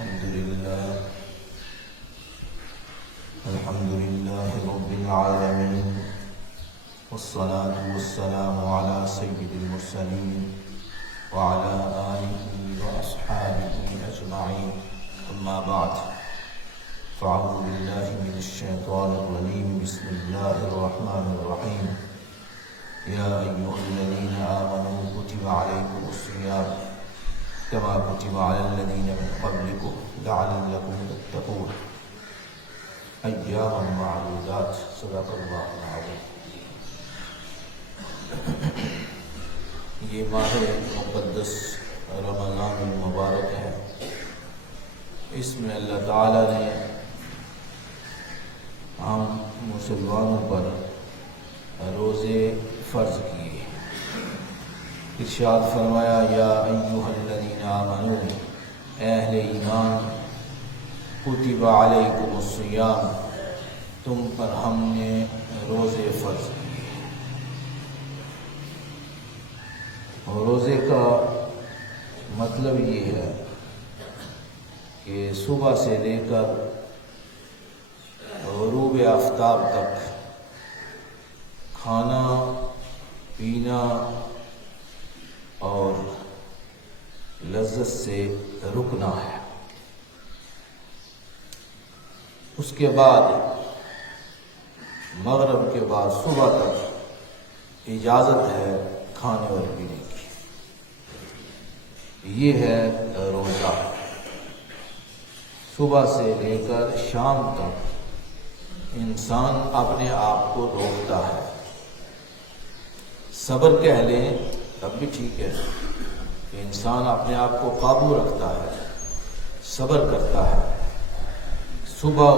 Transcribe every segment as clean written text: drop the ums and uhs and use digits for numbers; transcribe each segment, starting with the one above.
الحمد لله رب العالمين، والصلاة والسلام على سيد المرسلين وعلى آله وأصحابه أجمعين، أما بعد، فأعوذ بالله من الشيطان الرجيم، بسم الله الرحمن الرحيم. يا أيها الذين آمنوا كتب عليكم الصيام كما كتب على الذين من قبلكم لعلكم تتقون، أياما معدودات. صدق اللہ العظیم. یہ ماہ مقدس رمضان المبارک ہے. اس میں اللہ تعالی نے عام مسلمانوں پر روزے فرض کیے. ارشاد فرمایا، یا ایھا الذین آمنوا، اے اہل ایمان، کتب علیکم الصیام، تم پر ہم نے روزے فرض کیے. اور روزے کا مطلب یہ ہے کہ صبح سے لے کر غروب آفتاب تک کھانا پینا اور لذت سے رکنا ہے. اس کے بعد مغرب کے بعد صبح تک اجازت ہے کھانے اور پینے کی. یہ ہے روزہ. صبح سے لے کر شام تک انسان اپنے آپ کو روکتا ہے. صبر کہہ لیں تب بھی ٹھیک ہے کہ انسان اپنے آپ کو قابو رکھتا ہے، صبر کرتا ہے. صبح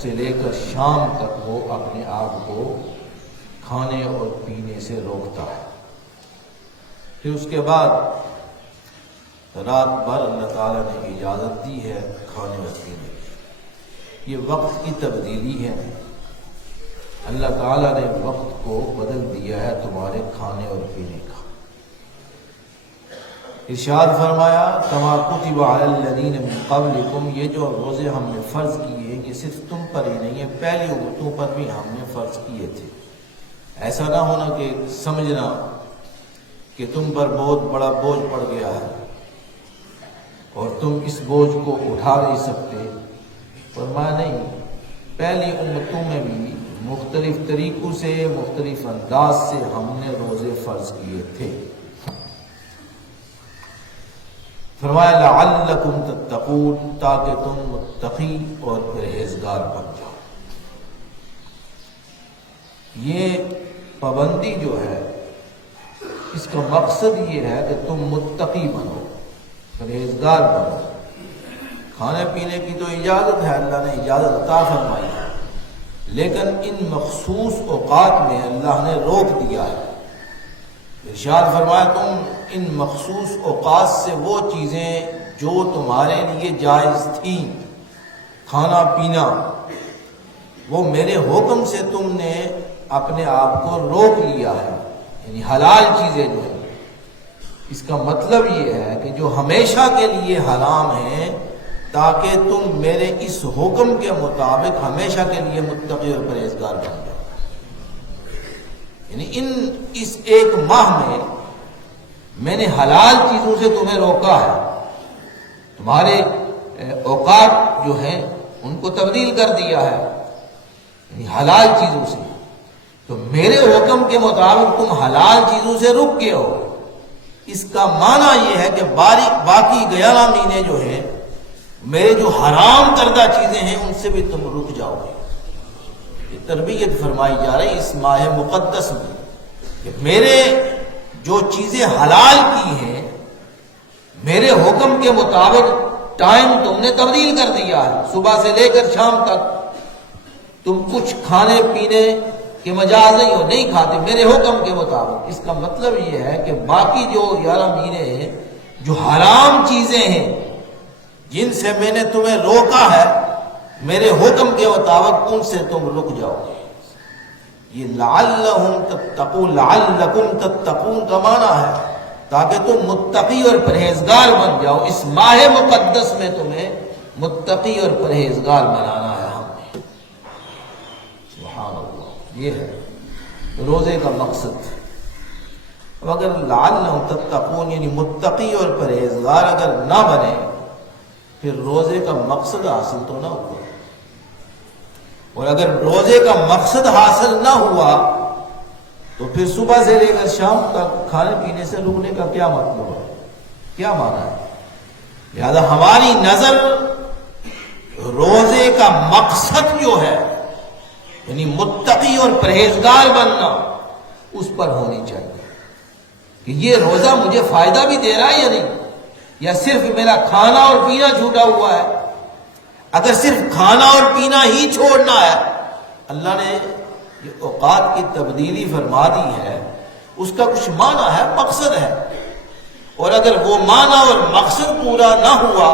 سے لے کر شام تک وہ اپنے آپ کو کھانے اور پینے سے روکتا ہے. پھر اس کے بعد رات بھر اللہ تعالیٰ نے اجازت دی ہے کھانے اور پینے کی. یہ وقت کی تبدیلی ہے. اللہ تعالیٰ نے وقت کو بدل دیا ہے تمہارے کھانے اور پینے کا. ارشاد فرمایا، کما کتب علی الذین من قبلکم، یہ جو روزے ہم نے فرض کیے ہیں یہ صرف تم پر ہی نہیں ہے، پہلی امتوں پر بھی ہم نے فرض کیے تھے. ایسا نہ ہونا کہ سمجھنا کہ تم پر بہت بڑا بوجھ پڑ گیا ہے اور تم اس بوجھ کو اٹھا نہیں سکتے. فرمایا نہیں، پہلی امتوں میں بھی مختلف طریقوں سے، مختلف انداز سے ہم نے روزے فرض کیے تھے. فرمایا لعلکم تتقون، تاکہ تم متقی اور پرہیزگار بن جاؤ. یہ پابندی جو ہے اس کا مقصد یہ ہے کہ تم متقی بنو، پرہیزگار بنو. کھانے پینے کی تو اجازت ہے، اللہ نے اجازت عطا فرمائی ہے، لیکن ان مخصوص اوقات میں اللہ نے روک دیا ہے. ارشاد فرمایا، تم ان مخصوص اوقات سے وہ چیزیں جو تمہارے لیے جائز تھیں، کھانا پینا، وہ میرے حکم سے تم نے اپنے آپ کو روک لیا ہے. یعنی حلال چیزیں جو ہیں، اس کا مطلب یہ ہے کہ جو ہمیشہ کے لیے حرام ہیں، تاکہ تم میرے اس حکم کے مطابق ہمیشہ کے لیے متقی اور پرہیزگار بن جاؤ. یعنی اس ایک ماہ میں نے حلال چیزوں سے تمہیں روکا ہے. تمہارے اوقات جو ہیں ان کو تبدیل کر دیا ہے، یعنی حلال چیزوں سے. تو میرے حکم کے مطابق تم حلال چیزوں سے رک گئے ہو. اس کا معنی یہ ہے کہ باقی 11 مہینے جو ہیں میرے جو حرام کردہ چیزیں ہیں ان سے بھی تم رک جاؤ گے. یہ تربیت فرمائی جا رہی اس ماہ مقدس میں کہ میرے جو چیزیں حلال کی ہیں، میرے حکم کے مطابق ٹائم تم نے تبدیل کر دیا ہے. صبح سے لے کر شام تک تم کچھ کھانے پینے کے مجاز نہیں ہو، نہیں کھاتے میرے حکم کے مطابق. اس کا مطلب یہ ہے کہ باقی جو 11 مہینے ہیں جو حرام چیزیں ہیں جن سے میں نے تمہیں روکا ہے، میرے حکم کے مطابق ان سے تم رک جاؤ گے. یہ لعلکم تتقون کا معنی ہے تاکہ تم متقی اور پرہیزگار بن جاؤ. اس ماہ مقدس میں تمہیں متقی اور پرہیزگار بنانا ہے ہمیں. سبحان اللہ، یہ ہے روزے کا مقصد. اب اگر لعلکم تتقون یعنی متقی اور پرہیزگار اگر نہ بنے پھر روزے کا مقصد حاصل تو نہ ہوا. اور اگر روزے کا مقصد حاصل نہ ہوا تو پھر صبح سے لے کر شام تک کھانے پینے سے رکنے کا کیا مطلب ہے، کیا معنی ہے؟ لہذا ہماری نظر روزے کا مقصد جو ہے یعنی متقی اور پرہیزگار بننا اس پر ہونی چاہیے کہ یہ روزہ مجھے فائدہ بھی دے رہا ہے یا نہیں، یا صرف میرا کھانا اور پینا چھوٹا ہوا ہے. اگر صرف کھانا اور پینا ہی چھوڑنا ہے، اللہ نے یہ اوقات کی تبدیلی فرما دی ہے، اس کا کچھ معنی ہے، مقصد ہے. اور اگر وہ معنی اور مقصد پورا نہ ہوا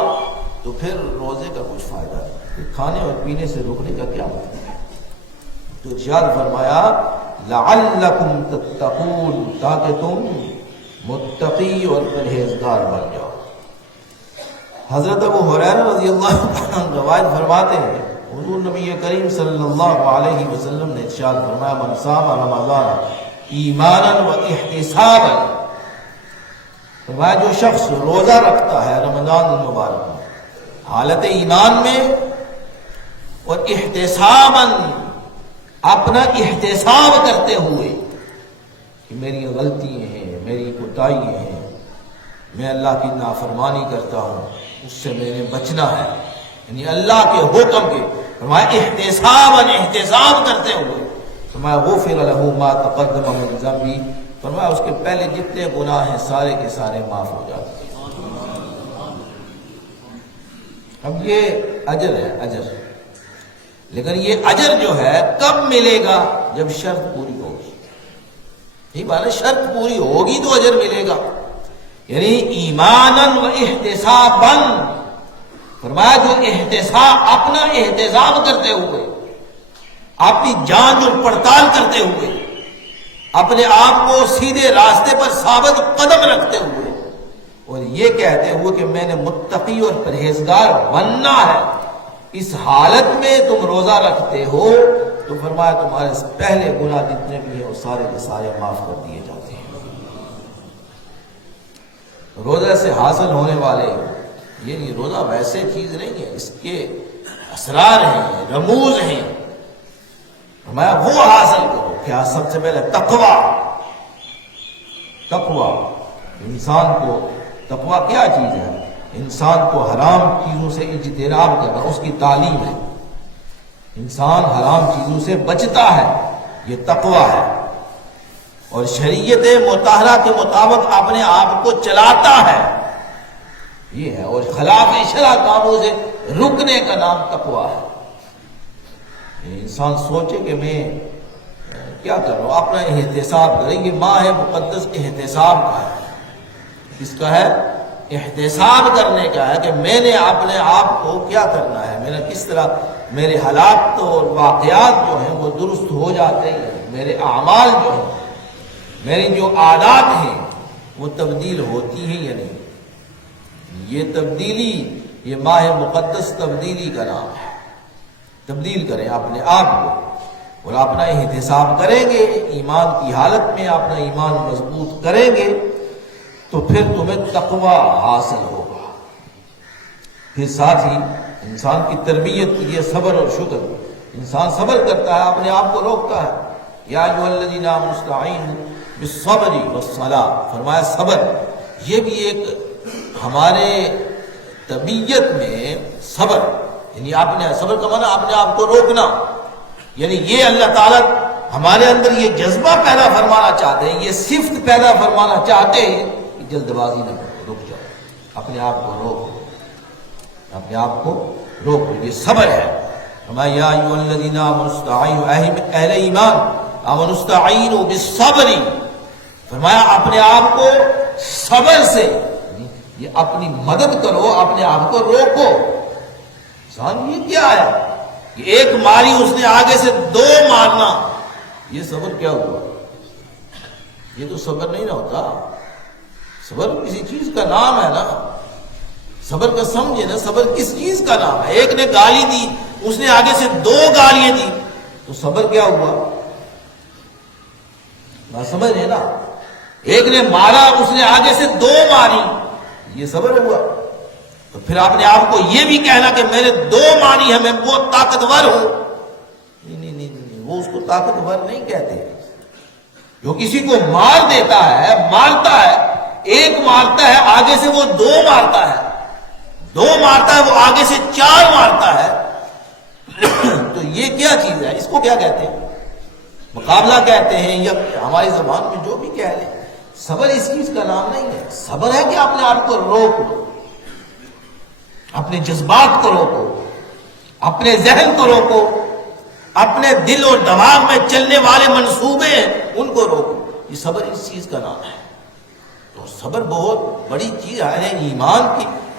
تو پھر روزے کا کچھ فائدہ نہیں. پھر کھانے اور پینے سے رکنے کا کیا مطلب ہے؟ تو ارشاد فرمایا لعلکم تتقون، تاکہ تم متقی اور پرہیزگار بن جاؤ. حضرت ابو ہریرہ رضی اللہ عنہ روایت فرماتے ہیں حضور نبی کریم صلی اللہ علیہ وسلم نے ارشاد فرمایا من صام رمضان ایمانا و احتسابا، فرمایا جو شخص روزہ رکھتا ہے رمضان المبارک میں حالت ایمان میں اور احتسابا اپنا احتساب کرتے ہوئے کہ میری غلطیاں ہیں، میری کوتاہیاں ہیں، میں اللہ کی نافرمانی کرتا ہوں، اس سے میں نے بچنا ہے، یعنی اللہ کے حکم کے فرمایا احتساب کرتے ہوئے فرمایا غفر له ما تقدم من ذنبی، فرمایا اس کے پہلے جتنے گناہ ہیں سارے کے سارے معاف ہو جاتے ہیں. اب یہ اجر ہے، اجر. لیکن یہ اجر جو ہے کب ملے گا؟ جب شرط پوری ہوگی. یہ بات ہے، شرط پوری ہوگی تو اجر ملے گا. یعنی ایمانا و احتسابا، فرمایا جو احتساب اپنا احتساب کرتے ہوئے، اپنی جانچ اور پڑتال کرتے ہوئے، اپنے آپ کو سیدھے راستے پر ثابت قدم رکھتے ہوئے اور یہ کہتے ہوئے کہ میں نے متقی اور پرہیزگار بننا ہے، اس حالت میں تم روزہ رکھتے ہو تو فرمایا تمہارے پہلے گناہ جتنے بھی ہیں وہ سارے کے سارے معاف کر دیے جاتے ہیں. روزہ سے حاصل ہونے والے یہ روزہ ویسے چیز نہیں ہے، اس کے اسرار ہیں، رموز ہیں. فرمایا وہ حاصل کرو. کیا؟ سب سے پہلے تقویٰ. تقویٰ انسان کو، تقویٰ کیا چیز ہے؟ انسان کو حرام چیزوں سے اجتناب کرنا، اس کی تعلیم ہے. انسان حرام چیزوں سے بچتا ہے، یہ تقویٰ ہے. اور شریعت مطہرہ کے مطابق اپنے آپ کو چلاتا ہے، یہ ہے. اور خلاف شرع کاموں سے رکنے کا نام تقویٰ ہے. انسان سوچے کہ میں کیا کر رہا ہوں، اپنا احتساب کریں. یہ ماہ مقدس احتساب کا ہے. اس کا ہے احتساب کرنے کا ہے کہ میں نے اپنے آپ کو کیا کرنا ہے، میں نے کس طرح میرے حالات اور واقعات جو ہیں وہ درست ہو جاتے ہیں، میرے اعمال جو ہیں، میری جو عادات ہیں وہ تبدیل ہوتی ہیں یا نہیں. یہ تبدیلی، یہ ماہ مقدس تبدیلی کا نام ہے. تبدیل کریں اپنے آپ کو اور اپنا احتساب کریں گے، ایمان کی حالت میں اپنا ایمان مضبوط کریں گے تو پھر تمہیں تقویٰ حاصل ہوگا. پھر ساتھ ہی انسان کی تربیت کے لیے صبر اور شکر. انسان صبر کرتا ہے، اپنے آپ کو روکتا ہے. یا ایھا الذین آمنوا استعینوا بالصبر والصلاۃ، فرمایا صبر یہ بھی ایک ہمارے طبیعت میں صبر، یعنی اپنے صبر کا معنی اپنے آپ کو روکنا. یعنی یہ اللہ تعالیٰ ہمارے اندر یہ جذبہ پیدا فرمانا چاہتے ہیں، یہ صفت پیدا فرمانا چاہتے ہیں کہ جلد بازی نہ کرو، رک جاؤ، اپنے آپ کو روکو، اپنے آپ کو روکو. یہ صبر ہے. فرمایا یا ایھا الذین آمنوا استعینوا، اہل ایمان آمنوا استعینوا بالصبر، فرمایا اپنے آپ کو صبر سے، یہ اپنی مدد کرو، اپنے آپ کو روکو. انسان یہ کیا ہے کہ ایک ماری اس نے آگے سے دو مارنا، یہ صبر کیا ہوا؟ یہ تو صبر نہیں نہ ہوتا. صبر کسی چیز کا نام ہے نا. صبر کا سمجھے نا، صبر کس چیز کا نام ہے؟ ایک نے گالی دی، اس نے آگے سے 2 گالیاں دی، تو صبر کیا ہوا؟ بات سمجھ رہے نا؟ ایک نے مارا، اس نے آگے سے 2 ماری، یہ صبر ہوا؟ تو پھر آپ نے آپ کو یہ بھی کہنا کہ میں نے 2 ماری ہے، میں بہت طاقتور ہوں؟ نہیں، وہ اس کو طاقتور نہیں کہتے۔ جو کسی کو مار دیتا ہے، مارتا ہے، ایک مارتا ہے آگے سے وہ 2 مارتا ہے، 2 مارتا ہے وہ آگے سے 4 مارتا ہے، تو یہ کیا چیز ہے؟ اس کو کیا کہتے ہیں؟ مقابلہ کہتے ہیں، یا ہماری زبان میں جو بھی کہہ لیں۔ صبر اس چیز کا نام نہیں ہے۔ صبر ہے کہ اپنے آپ کو روک لو، اپنے جذبات کو روکو، اپنے ذہن کو روکو، اپنے دل اور دماغ میں چلنے والے منصوبے ہیں ان کو روکو، یہ صبر اس چیز کا نام ہے۔ تو صبر بہت بڑی چیز ہے،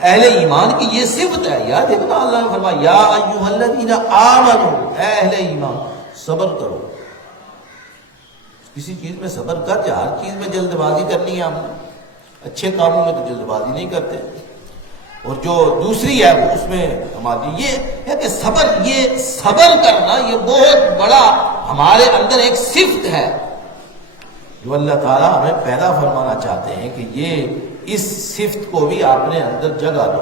اہل ایمان کی یہ صفت ہے۔ یاد دیکھنا اللہ نے فرمایا یا ایھا الذین آمنوا، اے اہل ایمان صبر کرو۔ کسی چیز میں صبر کر جا، ہر چیز میں جلد بازی کرنی ہے ہم نے، اچھے کاموں میں تو جلد بازی نہیں کرتے، اور جو دوسری ہے وہ اس میں ہماری یہ ہے کہ صبر کرنا یہ بہت بڑا ہمارے اندر ایک صفت ہے جو اللہ تعالیٰ ہمیں پیدا فرمانا چاہتے ہیں کہ یہ اس صفت کو بھی آپ نے اندر جگہ دو۔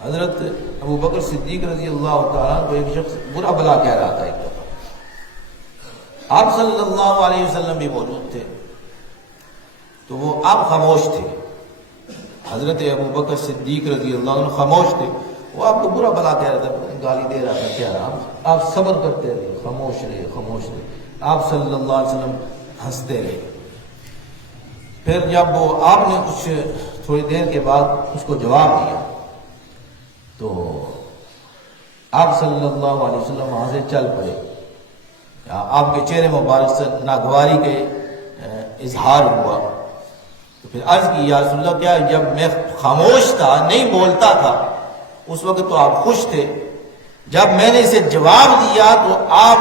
حضرت ابوبکر صدیق رضی اللہ تعالیٰ کو ایک شخص برا بھلا کہہ رہا تھا، ایک دفعہ آپ صلی اللہ علیہ وسلم بھی موجود تھے، تو وہ آپ خاموش تھے، حضرت ابوبکر صدیق رضی اللہ عنہ خاموش تھے، وہ آپ کو برا بھلا کہہ رہا تھا، گالی دے رہا تھا، کہہ رہا آپ صبر کرتے رہے، خاموش رہے۔ آپ صلی اللہ علیہ وسلم ہنستے رہے۔ پھر جب وہ آپ نے کچھ تھوڑی دیر کے بعد اس کو جواب دیا تو آپ صلی اللہ علیہ وسلم وہاں سے چل پڑے۔ آپ کے چہرے مبارک سے ناگواری کے اظہار ہوا، تو پھر عرض کی یا رسول اللہ، کیا جب میں خاموش تھا، نہیں بولتا تھا، اس وقت تو آپ خوش تھے، جب میں نے اسے جواب دیا تو آپ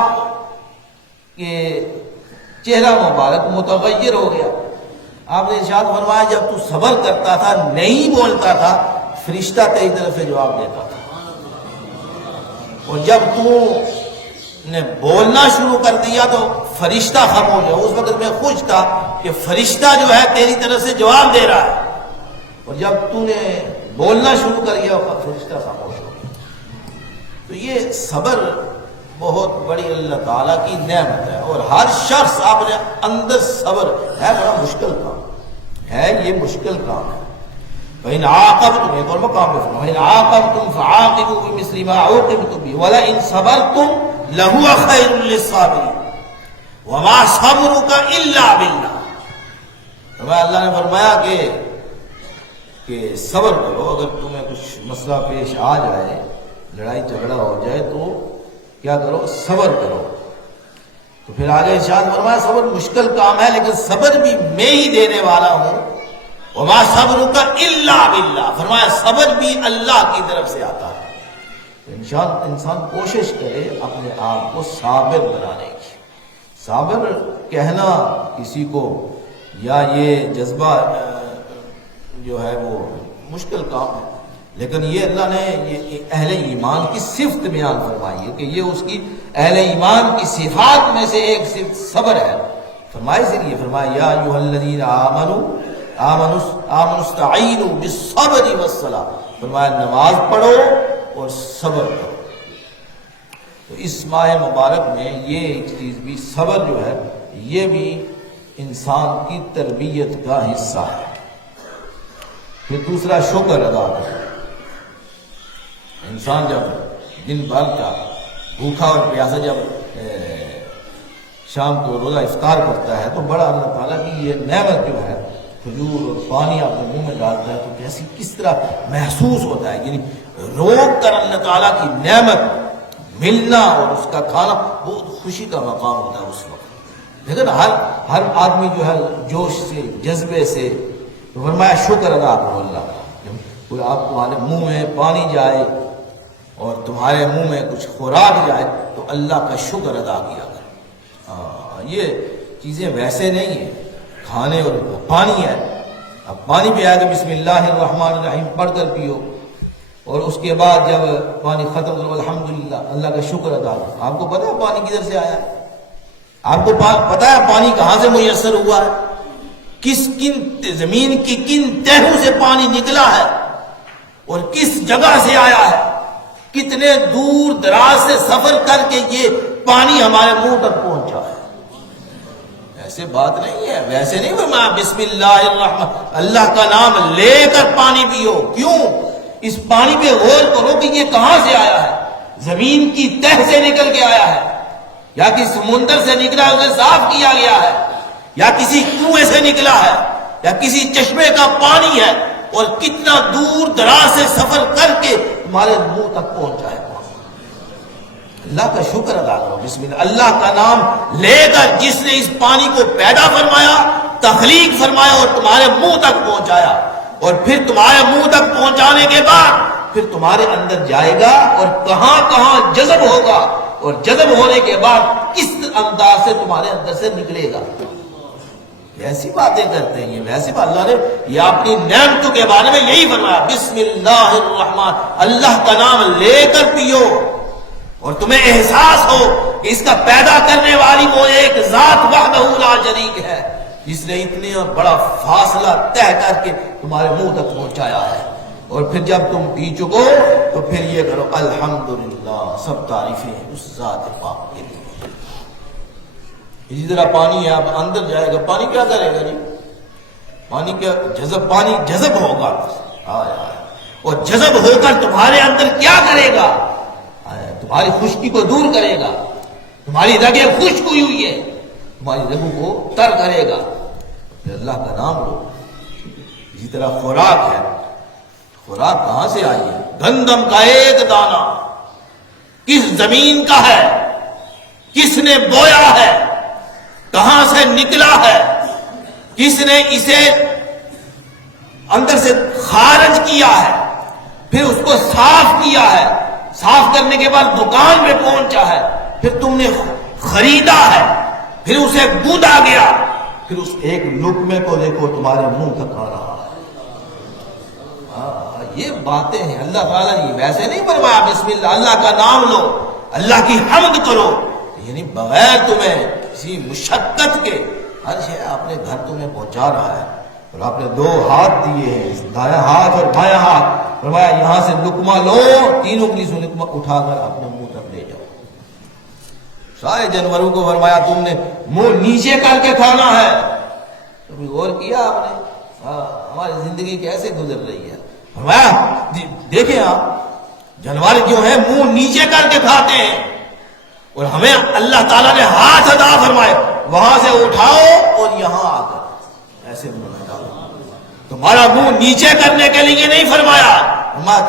کے چہرہ مبارک متغیر ہو گیا۔ آپ نے ارشاد فرمایا جب تو صبر کرتا تھا، نہیں بولتا تھا، فرشتہ تیری طرف سے جواب دیتا تھا، اور جب تو نے بولنا شروع کر دیا تو فرشتہ خاموش ہے۔ اس وقت میں خوش تھا کہ فرشتہ جو ہے تیری طرف سے جواب دے رہا ہے، اور جب تو نے بولنا شروع کر دیا فرشتہ خاموش ہو گیا۔ تو یہ صبر بہت بڑی اللہ تعالیٰ کی نعمت ہے، اور ہر شخص اپنے اندر صبر ہے، بڑا مشکل کام ہے، یہ مشکل کام ہے۔ وَإِنْ عَاقَبْتُمْ، ایک اور مقام پہ فرمایا وَإِنْ عَاقَبْتُمْ فَعَاقِبُوا بِمِثْلِ مَا عُوقِبْتُم بِهِ وَلَئِنْ صَبَرْتُمْ لَهُوَ خَيْرٌ لِّلصَّابِرِينَ وَمَا صَبْرُكَ إِلَّا بِاللَّهِ۔ تو اللہ نے فرمایا کہ صبر کرو، اگر تمہیں کچھ مسئلہ پیش آ جائے، لڑائی جھگڑا ہو جائے تو کیا کرو؟ صبر کرو۔ تو پھر آگے ارشاد فرمایا صبر مشکل کام ہے، لیکن صبر بھی میں ہی دینے والا ہوں، وَمَا صَبْرُكَ إِلَّا بِاللَّهِ، فرمایا صبر بھی اللہ کی طرف سے آتا ہے۔ انسان کوشش کرے اپنے آپ کو صابر بنانے کی۔ صابر کہنا کسی کو یا یہ جذبہ جو ہے وہ مشکل کام ہے، لیکن یہ اللہ نے یہ اہل ایمان کی صفت بیان فرمائی ہے کہ یہ اس کی اہل ایمان کی صفات میں سے ایک صفت صبر ہے۔ فرمایا اس لیے فرمایا یا ایھا الذین آمنوا استعینوا بالصبر والصلاۃ، فرمایا نماز پڑھو اور صبر کرو۔ تو اس ماہ مبارک میں یہ ایک چیز بھی صبر جو ہے یہ بھی انسان کی تربیت کا حصہ ہے۔ پھر دوسرا شکر ادا کرو۔ انسان جب دن بھر کا بھوکا اور پیاسا جب شام کو روزہ افطار کرتا ہے تو بڑا اللہ تعالیٰ کی یہ نعمت جو ہے کھجور اور پانی اپنے منہ میں ڈالتا ہے تو کیسی کس طرح محسوس ہوتا ہے، یعنی روک کر اللہ تعالیٰ کی نعمت ملنا اور اس کا کھانا بہت خوشی کا مقام ہوتا ہے اس وقت۔ لیکن ہر آدمی جو ہے جوش سے جذبے سے تو فرمایا شکر ادا کرو اللہ کا۔ جب کوئی آپ تمہارے منہ میں پانی جائے اور تمہارے منہ میں کچھ خوراک جائے تو اللہ کا شکر ادا کیا کرو۔ یہ چیزیں ویسے نہیں ہیں، کھانے اور پانی ہے، اب پانی پہ آئے گا بسم اللہ الرحمن الرحیم پڑھ کر پیو، اور اس کے بعد جب پانی ختم کرو الحمدللہ، اللہ کا شکر ادا کرو۔ آپ کو پتا ہے پانی کدھر سے آیا ہے؟ آپ کو پتا ہے پانی کہاں سے میسر ہوا ہے؟ زمین کی کن تہوں سے پانی نکلا ہے اور کس جگہ سے آیا ہے؟ کتنے دور دراز سے سفر کر کے یہ پانی ہمارے منہ تک پہنچا ہے۔ ایسے بات نہیں ہے، ویسے نہیں فرمایا بسم اللہ الرحمن، اللہ کا نام لے کر پانی پیو۔ کیوں؟ اس پانی پہ غور کرو کہ یہ کہاں سے آیا ہے۔ زمین کی تہ سے نکل کے آیا ہے، یا کسی سمندر سے نکلا ہے اسے صاف کیا گیا ہے، یا کسی کنویں سے نکلا ہے، یا کسی چشمے کا پانی ہے، اور کتنا دور دراز سے سفر کر کے تمہارے منہ تک پہنچا ہے۔ اللہ کا شکر ادا کرو، بسم اللہ، اللہ کا نام لے کر جس نے اس پانی کو پیدا فرمایا، تخلیق فرمایا اور تمہارے منہ تک پہنچایا، اور پھر تمہارے منہ تک پہنچانے کے بعد پھر تمہارے اندر جائے گا اور کہاں کہاں جذب ہوگا، اور جذب ہونے کے بعد کس انداز سے تمہارے اندر سے نکلے گا۔ ایسی باتیں کرتے ہیں یہ، ویسے اللہ نے یہ اپنی نعمتوں کے بارے میں یہی فرمایا بسم اللہ الرحمن، اللہ کا نام لے کر پیو، اور تمہیں احساس ہو کہ اس کا پیدا کرنے والی وہ ایک ذات وحدہ لا شریک ہے، جس نے اتنے بڑا فاصلہ طے کر کے تمہارے منہ تک پہنچایا ہے۔ اور پھر جب تم پی چکو تو پھر یہ کرو الحمدللہ، سب تعریفیں اس ذات پاک کے لیے۔ اسی طرح پانی ہے، اب اندر جائے گا، پانی کیا کرے گا جی؟ پانی کیا پانی جذب ہوگا، اور جذب ہو کر تمہارے اندر کیا کرے گا؟ تمہاری خشکی کو دور کرے گا، تمہاری رگیں خشک ہوئی ہوئی ہے، تمہاری رگوں کو تر کرے گا، پھر اللہ کا نام لو۔ اسی طرح خوراک ہے، خوراک کہاں سے آئی ہے؟ گندم کا ایک دانہ کس زمین کا ہے؟ کس نے بویا ہے؟ کہاں سے نکلا ہے؟ کس نے اسے اندر سے خارج کیا ہے، پھر اس کو صاف کیا ہے، صاف کرنے کے بعد دکان پہ پہنچا ہے، پھر تم نے خریدا ہے، پھر اسے گوندا گیا، پھر اس ایک لقمے کو دیکھو تمہارے منہ تک آ رہا ہے۔ یہ باتیں ہیں اللہ تعالیٰ نے ویسے نہیں فرمایا بسم اللہ، اللہ کا نام لو، اللہ کی حمد کرو، یعنی بغیر تمہیں کسی مشقت کے ہر شے اپنے گھر تمہیں پہنچا رہا ہے، اور آپ نے دو ہاتھ دیے ہیں، دایاں ہاتھ اور بایاں ہاتھ، فرمایا یہاں سے لقمہ لو، تین انگلی سے لقمہ اٹھا کر اپنے منہ تک لے جاؤ۔ سارے جانوروں کو فرمایا تم نے منہ نیچے کر کے کھانا ہے۔ کبھی غور کیا آپ نے ہماری زندگی کیسے گزر رہی ہے؟ فرمایا دیکھیں آپ، جانور جو ہیں منہ نیچے کر کے کھاتے ہیں، اور ہمیں اللہ تعالیٰ نے ہاتھ ادا فرمائے، وہاں سے اٹھاؤ اور یہاں آ کر ایسے منہ میں ڈالو۔ تمہارا منہ نیچے کرنے کے لیے نہیں فرمایا،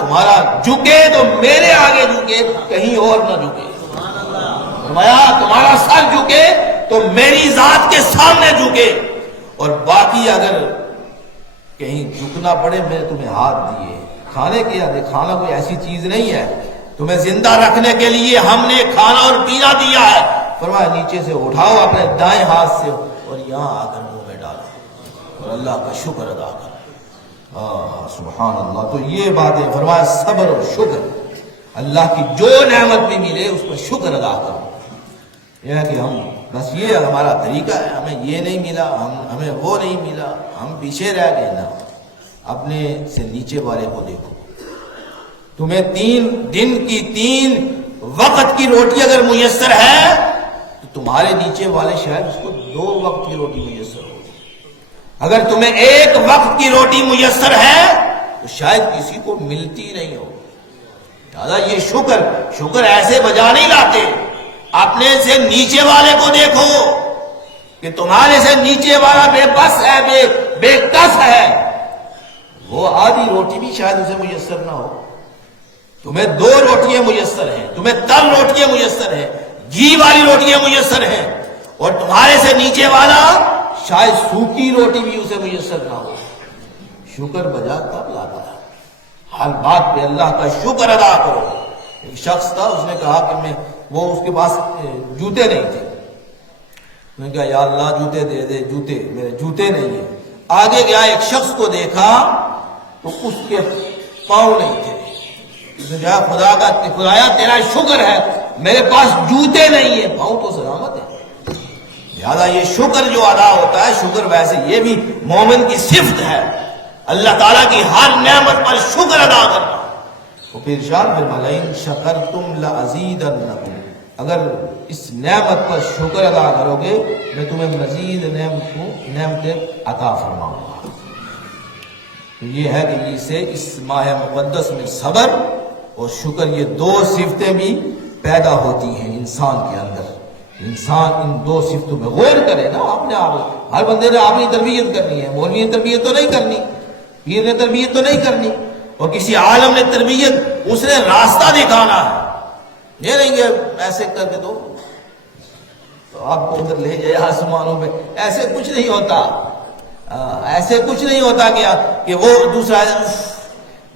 تمہارا جھکے تو میرے آگے جھکے، کہیں اور نہ جھکے۔ فرمایا تمہارا سر جھکے تو میری ذات کے سامنے جھکے، اور باقی اگر کہیں جھکنا پڑے میں تمہیں ہاتھ دیے۔ کھانے کے آگے کھانا کوئی ایسی چیز نہیں ہے، تمہیں زندہ رکھنے کے لیے ہم نے کھانا اور پینا دیا ہے۔ فرمایا نیچے سے اٹھاؤ اپنے دائیں ہاتھ سے اور یہاں آ کر منہ میں ڈالو اور اللہ کا شکر ادا کرو۔ سبحان اللہ۔ تو یہ باتیں فرمایا صبر اور شکر، اللہ کی جو نعمت بھی ملے اس پر شکر ادا کرو۔ یہ ہے کہ ہم بس یہ ہمارا طریقہ ہے، ہمیں یہ نہیں ملا، ہمیں وہ نہیں ملا، ہم پیچھے رہ گئے نا۔ اپنے سے نیچے والے کو دیکھو، تمہیں 3 دن کی 3 وقت کی روٹی اگر میسر ہے تو تمہارے نیچے والے شاید اس کو 2 وقت کی روٹی میسر ہو۔ اگر تمہیں 1 وقت کی روٹی میسر ہے تو شاید کسی کو ملتی نہیں ہو۔ دادا یہ شکر ایسے بجا نہیں لاتے، اپنے سے نیچے والے کو دیکھو کہ تمہارے سے نیچے والا بے بس ہے، بے کس ہے، وہ آدھی روٹی بھی شاید اسے میسر نہ ہو۔ تمہیں 2 روٹیاں میسر ہیں، تمہیں تر روٹیاں میسر ہیں، گھی والی روٹیاں میسر ہیں، اور تمہارے سے نیچے والا شاید سوکھی روٹی بھی اسے میسر نہ ہو۔ شکر بجا تب لاتا ہے، ہر بات پہ اللہ کا شکر ادا کرو۔ ایک شخص تھا، اس نے کہا کہ وہ اس کے پاس جوتے نہیں تھے، میں نے کہا یا اللہ جوتے دے دے، جوتے میرے جوتے نہیں ہیں۔ آگے گیا ایک شخص کو دیکھا تو اس کے پاؤں نہیں تھے. اس نے کہا خدایا تیرا شکر ہے میرے پاس جوتے نہیں ہیں, پاؤں تو سلامت ہے. لہذا یہ شکر جو ادا ہوتا ہے, شکر ویسے یہ بھی مومن کی صفت ہے, اللہ تعالیٰ کی ہر نعمت پر شکر ادا کرنا. تو پھر ارشاد فرمایا لئن شکرتم لازیدنکم, اگر اس نعمت پر شکر ادا کرو گے میں تمہیں مزید نعمتیں عطا فرماؤں گا. تو یہ ہے کہ اسے اس ماہ مقدس میں صبر اور شکر, یہ دو صفتیں بھی پیدا ہوتی ہیں انسان کے اندر. انسان ان دو صفتوں میں غور کرے نا اپنے آپ. ہر بندے نے اپنی تربیت کرنی ہے, مولوی نے تربیت تو نہیں کرنی, پیر نے تربیت تو نہیں کرنی, اور کسی عالم نے تربیت, اس نے راستہ دکھانا ہے. یہ نہیں کہ ایسے کر کے دو تو آپ کو ادھر لے جائے آسمانوں پہ, ایسے کچھ نہیں ہوتا. ایسے کچھ نہیں ہوتا کہ وہ دوسرا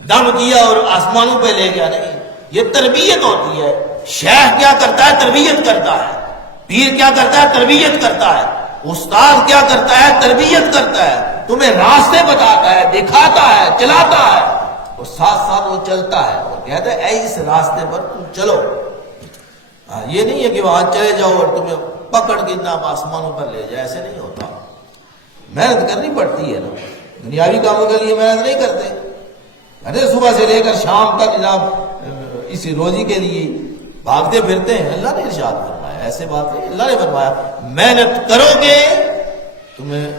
دم کیا اور آسمانوں پہ لے گیا. نہیں, یہ تربیت ہوتی ہے. شیخ کیا کرتا ہے؟ تربیت کرتا ہے. پیر کیا کرتا ہے؟ تربیت کرتا ہے. استاد کیا کرتا ہے؟ تربیت کرتا ہے. تمہیں راستے بتاتا ہے, دکھاتا ہے, چلاتا ہے, اور ساتھ ساتھ وہ چلتا ہے اور کہتا ہے اے اس راستے پر تم چلو. یہ نہیں ہے کہ وہاں چلے جاؤ اور تمہیں پکڑ کے جناب آسمانوں پر لے جائے, ایسے نہیں ہوتا. محنت کرنی پڑتی ہے نا, دنیاوی کاموں کے لیے محنت نہیں کرتے. ارے صبح سے لے کر شام تک جناب اسی روزی کے لیے بھاگتے پھرتے ہیں. اللہ نے ارشاد فرمایا, ایسے بات نہیں, اللہ نے فرمایا محنت کرو گے تمہیں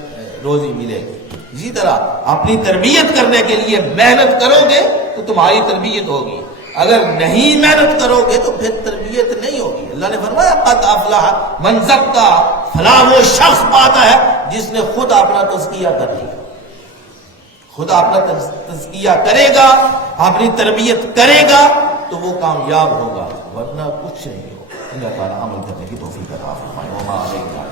روزی ملے گی. اسی طرح اپنی تربیت کرنے کے لیے محنت کرو گے تو تمہاری تربیت ہوگی. اگر نہیں محنت کرو گے تو پھر تربیت نہیں ہوگی. اللہ نے فرمایا قد افلح من زکا, فلاح وہ شخص پاتا ہے جس نے خود اپنا تزکیہ کر لیا. خود اپنا تزکیہ کرے گا, اپنی تربیت کرے گا تو وہ کامیاب ہوگا, ورنہ کچھ نہیں ہوگا. اللہ تعالیٰ عمل کرنے کی توفیق عطا فرمائے. وما علینا